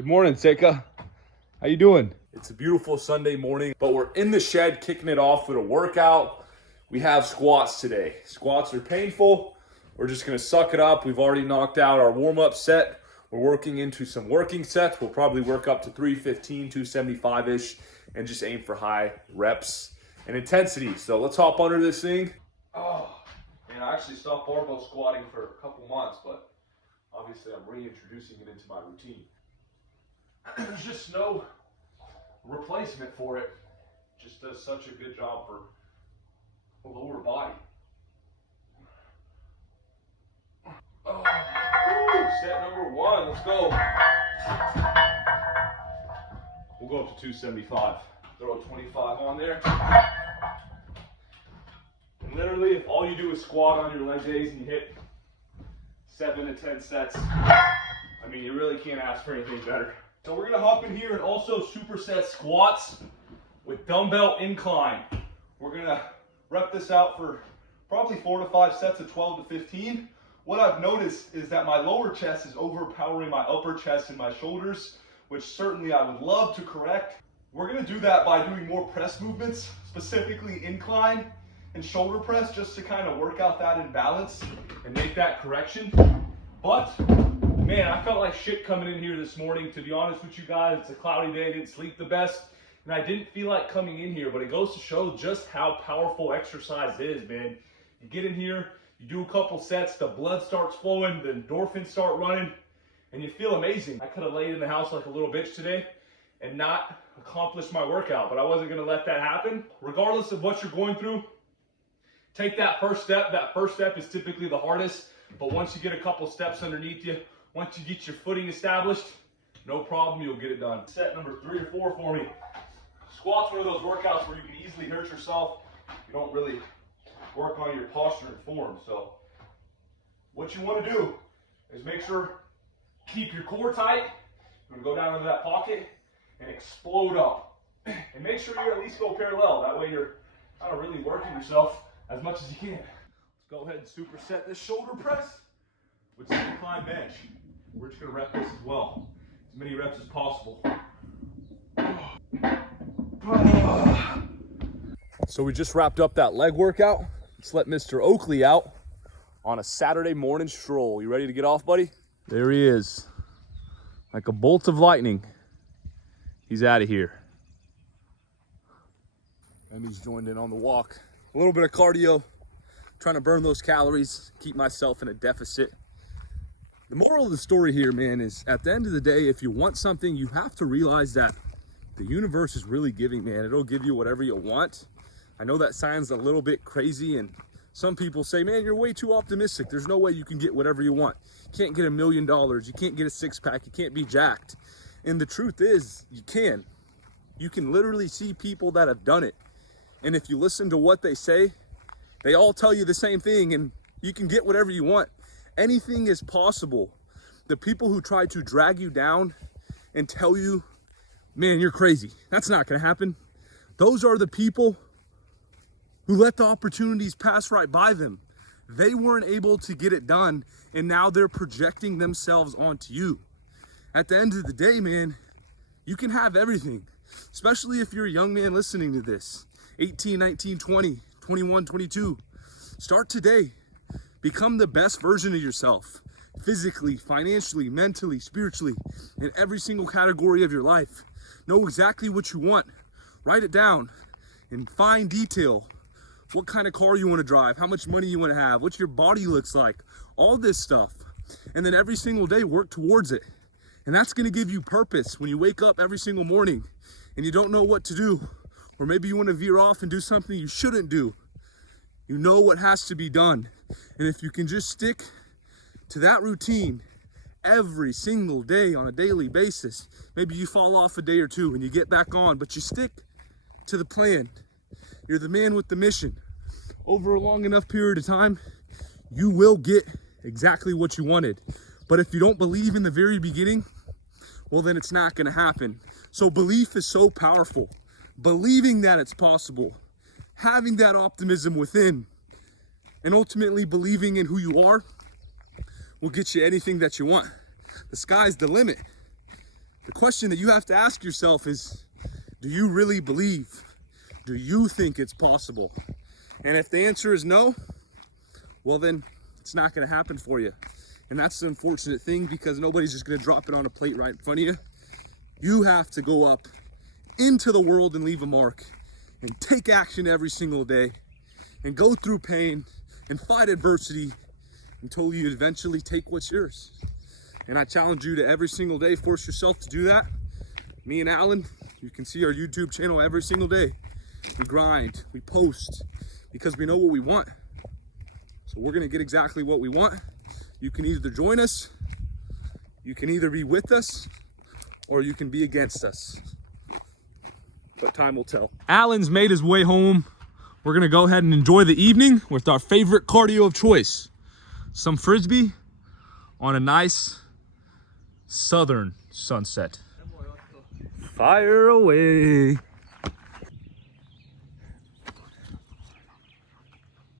Good morning, Seika. How you doing? It's a beautiful Sunday morning, but we're in the shed kicking it off with a workout. We have squats today. Squats are painful. We're just gonna suck it up. We've already knocked out our warm-up set. We're working into some working sets. We'll probably work up to 315, 275-ish, and just aim for high reps and intensity. So let's hop under this thing. Oh, man, I actually stopped barbell squatting for a couple months, but obviously I'm reintroducing it into my routine. There's just no replacement for it. Just does such a good job for the lower body. Oh, set number one, let's go. We'll go up to 275. Throw a 25 on there. And literally, if all you do is squat on your leg days and you hit 7 to 10 sets, I mean, you really can't ask for anything better. So we're gonna hop in here and also superset squats with dumbbell incline. We're gonna rep this out for probably 4 to 5 sets of 12 to 15. What I've noticed is that my lower chest is overpowering my upper chest and my shoulders, which certainly I would love to correct. We're gonna do that by doing more press movements, specifically incline and shoulder press, just to kind of work out that imbalance and make that correction. But man, I felt like shit coming in here this morning. To be honest with you guys, it's a cloudy day, I didn't sleep the best, and I didn't feel like coming in here, but it goes to show just how powerful exercise is, man. You get in here, you do a couple sets, the blood starts flowing, the endorphins start running, and you feel amazing. I could have laid in the house like a little bitch today and not accomplished my workout, but I wasn't gonna let that happen. Regardless of what you're going through, take that first step. That first step is typically the hardest, but once you get a couple steps underneath you, once you get your footing established, no problem, you'll get it done. Set number 3 or 4 for me. Squat's one of those workouts where you can easily hurt yourself. You don't really work on your posture and form. So what you want to do is make sure, keep your core tight. You're going to go down into that pocket and explode up. And make sure you at least go parallel. That way you're kind of really working yourself as much as you can. Let's go ahead and superset this shoulder press with some incline bench. We're just gonna rep this as well. As many reps as possible. So we just wrapped up that leg workout. Let's let Mr. Oakley out on a Saturday morning stroll. You ready to get off, buddy? There he is. Like a bolt of lightning. He's out of here. And he's joined in on the walk. A little bit of cardio. Trying to burn those calories, keep myself in a deficit. The moral of the story here, man, is at the end of the day, if you want something, you have to realize that the universe is really giving, man. It'll give you whatever you want. I know that sounds a little bit crazy, and some people say, man, you're way too optimistic. There's no way you can get whatever you want. You can't get $1 million. You can't get a six-pack. You can't be jacked. And the truth is, you can. You can literally see people that have done it. And if you listen to what they say, they all tell you the same thing, and you can get whatever you want. Anything is possible. The people who try to drag you down and tell you, man, you're crazy, that's not gonna happen. Those are the people who let the opportunities pass right by them. They weren't able to get it done, and now they're projecting themselves onto you. At the end of the day, man, you can have everything, especially if you're a young man listening to this. 18, 19, 20, 21, 22. Start today. Become the best version of yourself, physically, financially, mentally, spiritually, in every single category of your life. Know exactly what you want. Write it down in fine detail. What kind of car you want to drive, how much money you want to have, what your body looks like, all this stuff. And then every single day, work towards it. And that's going to give you purpose when you wake up every single morning and you don't know what to do. Or maybe you want to veer off and do something you shouldn't do. You know what has to be done. And if you can just stick to that routine every single day on a daily basis, maybe you fall off a day or two and you get back on, but you stick to the plan. You're the man with the mission. Over a long enough period of time, you will get exactly what you wanted. But if you don't believe in the very beginning, well, then it's not gonna happen. So belief is so powerful. Believing that it's possible, having that optimism within, and ultimately believing in who you are will get you anything that you want. The sky's the limit. The question that you have to ask yourself is, do you really believe? Do you think it's possible? And if the answer is no, well then it's not gonna happen for you. And that's the unfortunate thing, because nobody's just gonna drop it on a plate right in front of you. You have to go up into the world and leave a mark and take action every single day and go through pain and fight adversity until you eventually take what's yours. And I challenge you to every single day, force yourself to do that. Me and Alan, you can see our YouTube channel every single day. We grind, we post, because we know what we want. So we're gonna get exactly what we want. You can either join us, you can either be with us, or you can be against us. But time will tell. Alan's made his way home. We're gonna go ahead and enjoy the evening with our favorite cardio of choice. Some Frisbee on a nice southern sunset. Fire away.